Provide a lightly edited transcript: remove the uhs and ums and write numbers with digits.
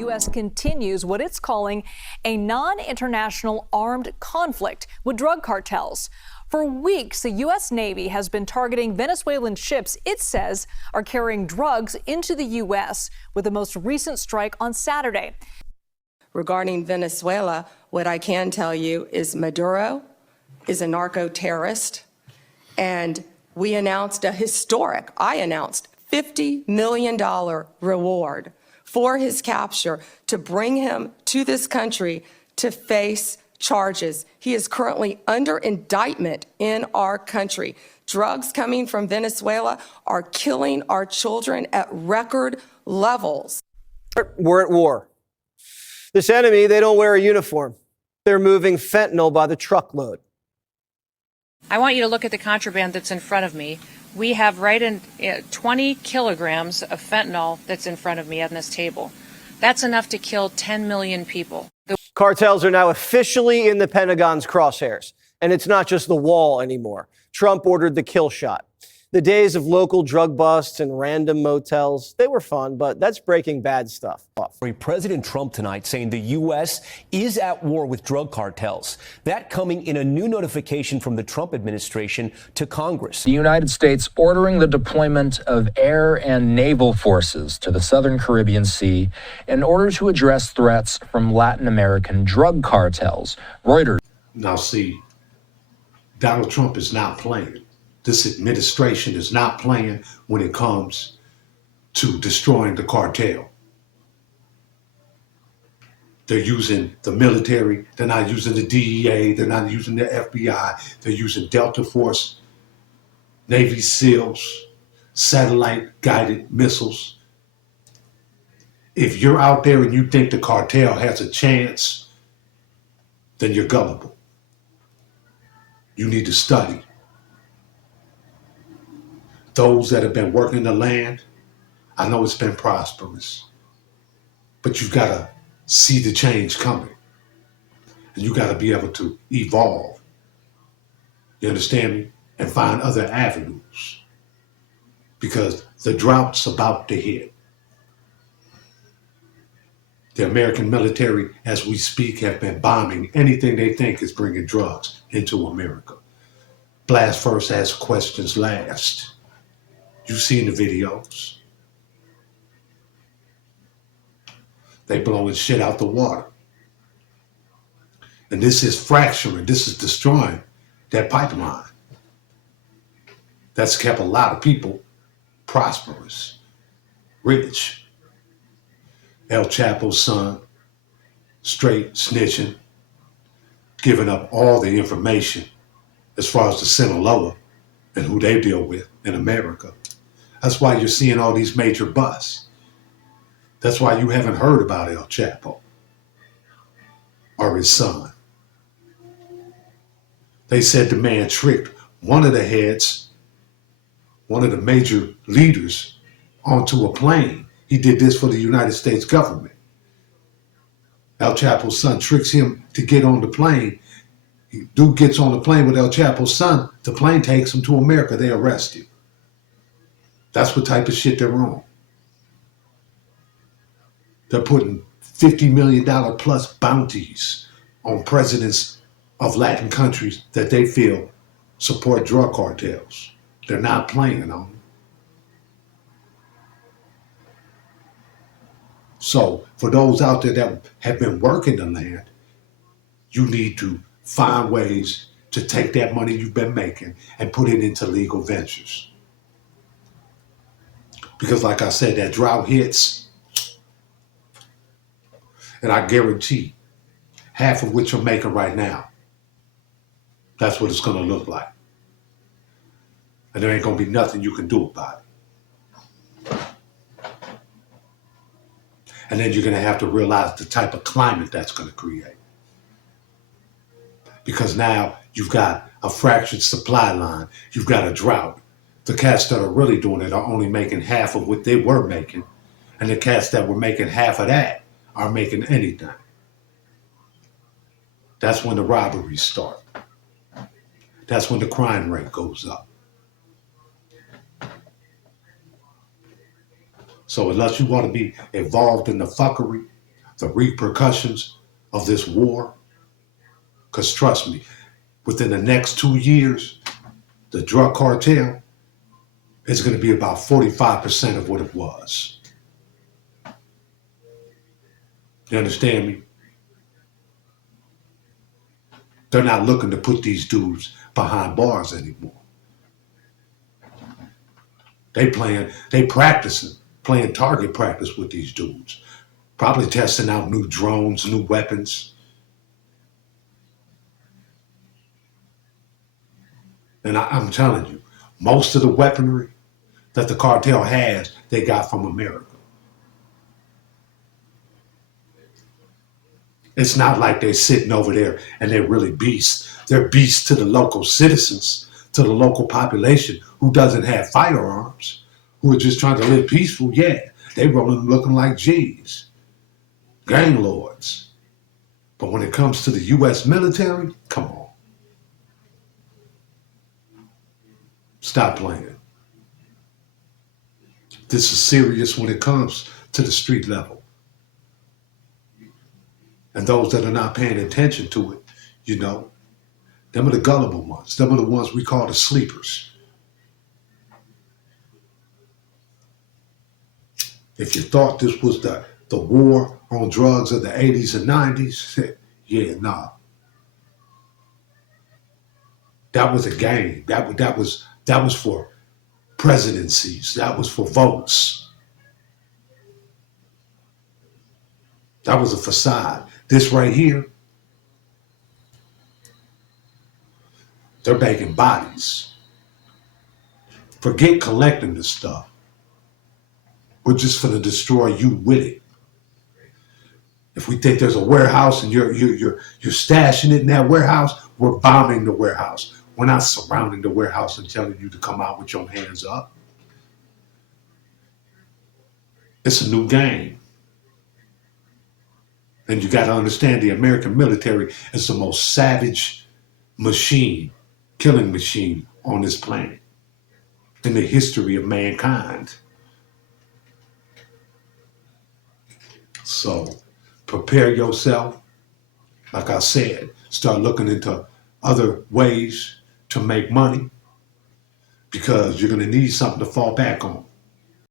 U.S. continues what it's calling a non-international armed conflict with drug cartels. For weeks, the U.S. Navy has been targeting Venezuelan ships it says are carrying drugs into the U.S., with the most recent strike on Saturday. Regarding Venezuela, what I can tell you is Maduro is a narco-terrorist, and I announced $50 million reward for his capture to bring him to this country to face charges. He is currently under indictment in our country. Drugs coming from Venezuela are killing our children at record levels. We're at war. This enemy, they don't wear a uniform. They're moving fentanyl by the truckload. I want you to look at the contraband that's in front of me. We have 20 kilograms of fentanyl that's in front of me on this table. That's enough to kill 10 million people. Cartels are now officially in the Pentagon's crosshairs. And it's not just the wall anymore. Trump ordered the kill shot. The days of local drug busts and random motels, they were fun, but that's Breaking Bad stuff. President Trump tonight saying the U.S. is at war with drug cartels. That coming in a new notification from the Trump administration to Congress. The United States ordering the deployment of air and naval forces to the southern Caribbean Sea in order to address threats from Latin American drug cartels. Reuters. Now see, Donald Trump is not playing. This administration is not playing when it comes to destroying the cartel. They're using the military. They're not using the DEA. They're not using the FBI. They're using Delta Force, Navy SEALs, satellite-guided missiles. If you're out there and you think the cartel has a chance, then you're gullible. You need to study. Those that have been working the land, I know it's been prosperous, but you've got to see the change coming, and you got to be able to evolve. You understand me? And find other avenues, because the drought's about to hit. The American military, as we speak, have been bombing anything they think is bringing drugs into America. Blast first, ask questions last. You've seen the videos. They blowing shit out the water. And this is fracturing, this is destroying that pipeline. That's kept a lot of people prosperous, rich. El Chapo's son, straight snitching, giving up all the information as far as the Sinaloa and who they deal with in America. That's why you're seeing all these major busts. That's why you haven't heard about El Chapo or his son. They said the man tricked one of the heads, one of the major leaders, onto a plane. He did this for the United States government. El Chapo's son tricks him to get on the plane. Dude gets on the plane with El Chapo's son. The plane takes him to America. They arrest him. That's what type of shit they're on. They're putting $50 million plus bounties on presidents of Latin countries that they feel support drug cartels. They're not playing on them. So for those out there that have been working the land, you need to find ways to take that money you've been making and put it into legal ventures. Because like I said, that drought hits, and I guarantee half of what you're making right now, that's what it's gonna look like. And there ain't gonna be nothing you can do about it. And then you're gonna have to realize the type of climate that's gonna create. Because now you've got a fractured supply line, you've got a drought. The cats that are really doing it are only making half of what they were making. And the cats that were making half of that are making anything. That's when the robberies start. That's when the crime rate goes up. So unless you want to be involved in the fuckery, the repercussions of this war. Because trust me, within the next 2 years, the drug cartel is going to be about 45% of what it was. You understand me? They're not looking to put these dudes behind bars anymore. They practicing, playing target practice with these dudes. Probably testing out new drones, new weapons. And I'm telling you, most of the weaponry that the cartel has, they got from America. It's not like they're sitting over there and they're really beasts. They're beasts to the local citizens, to the local population who doesn't have firearms, who are just trying to live peaceful. Yeah, they rolling looking like G's, gang lords. But when it comes to the U.S. military, come on. Stop playing. This is serious when it comes to the street level. And those that are not paying attention to it, you know, them are the gullible ones. Them are the ones we call the sleepers. If you thought this was the war on drugs of the 80s and 90s, yeah, nah. That was a game. That was for presidencies. That was for votes. That was a facade. This right here, they're making bodies. Forget collecting this stuff. We're just going to destroy you with it. If we think there's a warehouse and you're stashing it in that warehouse, we're bombing the warehouse. We're not surrounding the warehouse and telling you to come out with your hands up. It's a new game. And you got to understand the American military is the most savage machine, killing machine on this planet in the history of mankind. So prepare yourself. Like I said, start looking into other ways to make money because you're going to need something to fall back on.